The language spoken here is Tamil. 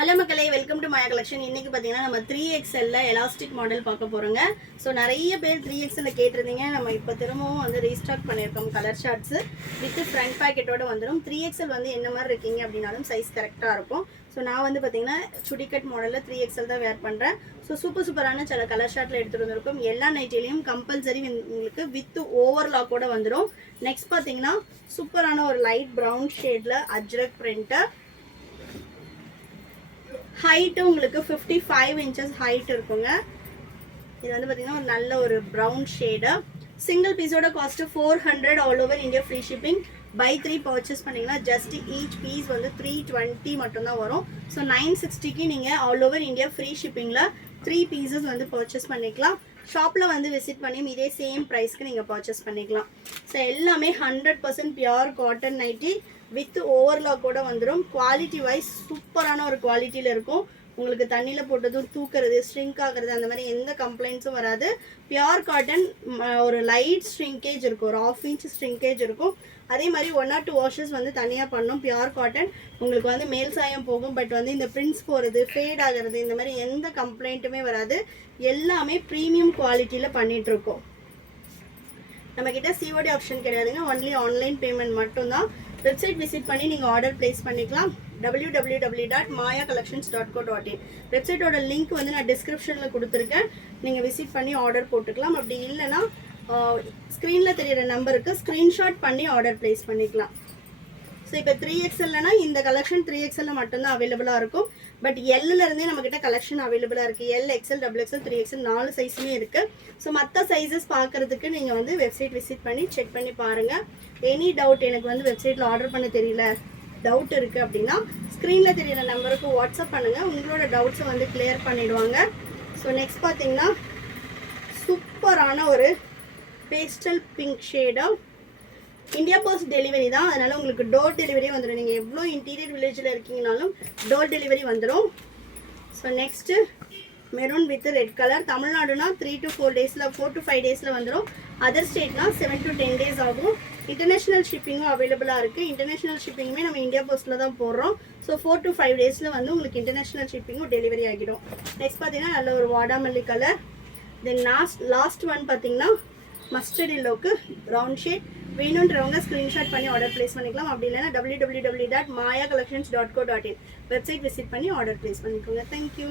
ஹலோ மக்களே, வெல்கம் டு மாயா கலெக்ஷன். இன்னைக்கு பார்த்தீங்கன்னா நம்ம 3XL எலாஸ்டிக் மாடல் பார்க்க போகிறோங்க. ஸோ நிறைய பேர் 3XL கேட்டிருந்தீங்க. நம்ம இப்போ திரும்பவும் வந்து ரீஸ்டாக் பண்ணியிருக்கோம். கலர் ஷார்ட்ஸு வித் ஃப்ரண்ட் பேக்கெட்டோட வந்துடும். 3XL வந்து என்ன மாதிரி இருக்கீங்க அப்படின்னாலும் சைஸ் கரெக்டாக இருக்கும். ஸோ நான் வந்து பார்த்தீங்கன்னா சுடிகட் மாடலில் 3XL தான் வேர் பண்ணுறேன். ஸோ சூப்பரான சில கலர் ஷார்ட்டில் எடுத்துகிட்டு வந்திருக்கும். எல்லா நைட்டிலையும் கம்பல்சரி உங்களுக்கு வித் ஓவர்லாக்கோட வந்துடும். நெக்ஸ்ட் பார்த்தீங்கன்னா சூப்பரான ஒரு லைட் ப்ரௌன் ஷேடில் அஜ்ரக் பிரிண்ட்டு. ஹைட்டு உங்களுக்கு 55 inches ஹைட் இருக்குங்க. இது வந்து பார்த்தீங்கன்னா ஒரு நல்ல ஒரு ப்ரௌன் ஷேடு. சிங்கிள் பீஸோட cost 400 all over India free shipping. Buy 3 purchase பண்ணிங்கன்னா ஜஸ்ட் ஈச் பீஸ் வந்து 320 மட்டும்தான் வரும். ஸோ 960க்கு நீங்கள் ஆல் ஓவர் இந்தியா ஃப்ரீ ஷிப்பிங்கில் 3 பீசஸ் வந்து பர்ச்சேஸ் பண்ணிக்கலாம். ஷாப்பில் வந்து விசிட் பண்ணி இதே சேம் ப்ரைஸ்க்கு நீங்கள் பர்ச்சேஸ் பண்ணிக்கலாம். ஸோ எல்லாமே 100% pure cotton nightie with overlock கூட வந்துடும். குவாலிட்டி வைஸ் சூப்பரான ஒரு குவாலிட்டியில் இருக்கும். உங்களுக்கு தண்ணியில் போட்டதும் தூக்குறது, ஸ்ட்ரிங்க் ஆகுறது அந்த மாதிரி எந்த கம்ப்ளைண்ட்ஸும் வராது. பியூர் காட்டன் ஒரு லைட் ஸ்ட்ரிங்கேஜ் இருக்கும், ஒரு 1/2 inch ஸ்ட்ரிங்கேஜ் இருக்கும். அதே மாதிரி 1 or 2 வாஷஸ் வந்து தனியாக பண்ணும். பியூர் காட்டன் உங்களுக்கு வந்து மேல் சாயம் போகும், பட் வந்து இந்த பிரிண்ட்ஸ் போகிறது, ஃபேட் ஆகிறது இந்த மாதிரி எந்த கம்ப்ளைண்ட்டுமே வராது. எல்லாமே ப்ரீமியம் குவாலிட்டியில் பண்ணிகிட்ருக்கோம். நம்மக்கிட்ட சிஓடி ஆப்ஷன் கிடையாதுங்க, ஒன்லி ஆன்லைன் பேமெண்ட் மட்டும்தான். வெப்சைட் விசிட் பண்ணி நீங்கள் ஆர்டர் ப்ளேஸ் பண்ணிக்கலாம். www.mayacollections.co.in வெப்சைட்டோட லிங்க் வந்து நான் டிஸ்கிரிப்ஷனில் கொடுத்துருக்கேன். நீங்கள் விசிட் பண்ணி ஆர்டர் போட்டுக்கலாம். அப்படி இல்லைன்னா ஸ்க்ரீனில் தெரியிற நம்பருக்கு ஸ்க்ரீன்ஷாட் பண்ணி ஆர்டர் ப்ளேஸ் பண்ணிக்கலாம். ஸோ இப்போ 3XLனா இந்த கலெக்ஷன் 3XL மட்டும்தான் அவைலபிளாக இருக்கும். பட் எல்லுலேருந்தே நம்மக்கிட்ட கலெக்ஷன் அவைலபிளாக இருக்குது. எல், எக்ஸ்எல், XXL, 3XL 4 சைஸுமே இருக்குது. ஸோ மற்ற சைஸஸ் பார்க்குறதுக்கு நீங்கள் வந்து வெப்சைட் விசிட் பண்ணி செக் பண்ணி பாருங்கள். எனி டவுட், எனக்கு வந்து வெப்சைட்டில் ஆர்டர் பண்ண தெரியல, டவுட் இருக்குது அப்படின்னா ஸ்க்ரீனில் தெரியிற நம்பருக்கு வாட்ஸ்அப் பண்ணுங்கள். உங்களோட டவுட்ஸை வந்து கிளியர் பண்ணிவிடுவாங்க. ஸோ நெக்ஸ்ட் பார்த்தீங்கன்னா சூப்பரான ஒரு பேஸ்டல் பிங்க் ஷேடாக இந்தியா போஸ்ட் டெலிவரி தான், அதனால் உங்களுக்கு டோர் டெலிவரி வந்துடும். நீங்கள் எவ்வளோ இன்டீரியர் வில்லேஜில் இருக்கீங்கனாலும் டோர் டெலிவரி வந்துடும். So next maroon with red colour. தமிழ்நாடுனா 3 to 4 டேஸில், 4 to 5 டேஸில் வந்துடும். அதர் ஸ்டேட்னா 7 to 10 days ஆகும். இன்டர்நேஷ்னல் ஷிப்பிங்கும் அவைலபிளாக இருக்குது. இன்டர்நேஷ்னல் ஷிப்பிங்குமே நம்ம இந்தியா போஸ்ட்டில் தான் போடுறோம். ஸோ 4 to 5 டேஸில் வந்து உங்களுக்கு இன்டர்நேஷ்னல் ஷிப்பிங்கும் டெலிவரி ஆகிடும். நெக்ஸ்ட் பார்த்தீங்கன்னா நல்ல ஒரு வாடாமல்லி கலர். தென் லாஸ்ட் ஒன் பார்த்தீங்கன்னா மஸ்டர்ட் எல்லோக்கு ரவுண்ட் ஷேட். வேணுன்றவங்க ஸ்க்ரீன்ஷாட் பண்ணி ஆர்டர் ப்ளேஸ் பண்ணிக்கலாம். அப்படி இல்லைன்னா www.mayacollections.co.in வெப்சைட் விசிட் பண்ணி ஆர்டர் ப்ளேஸ் பண்ணிக்கோங்க. தேங்க்யூ.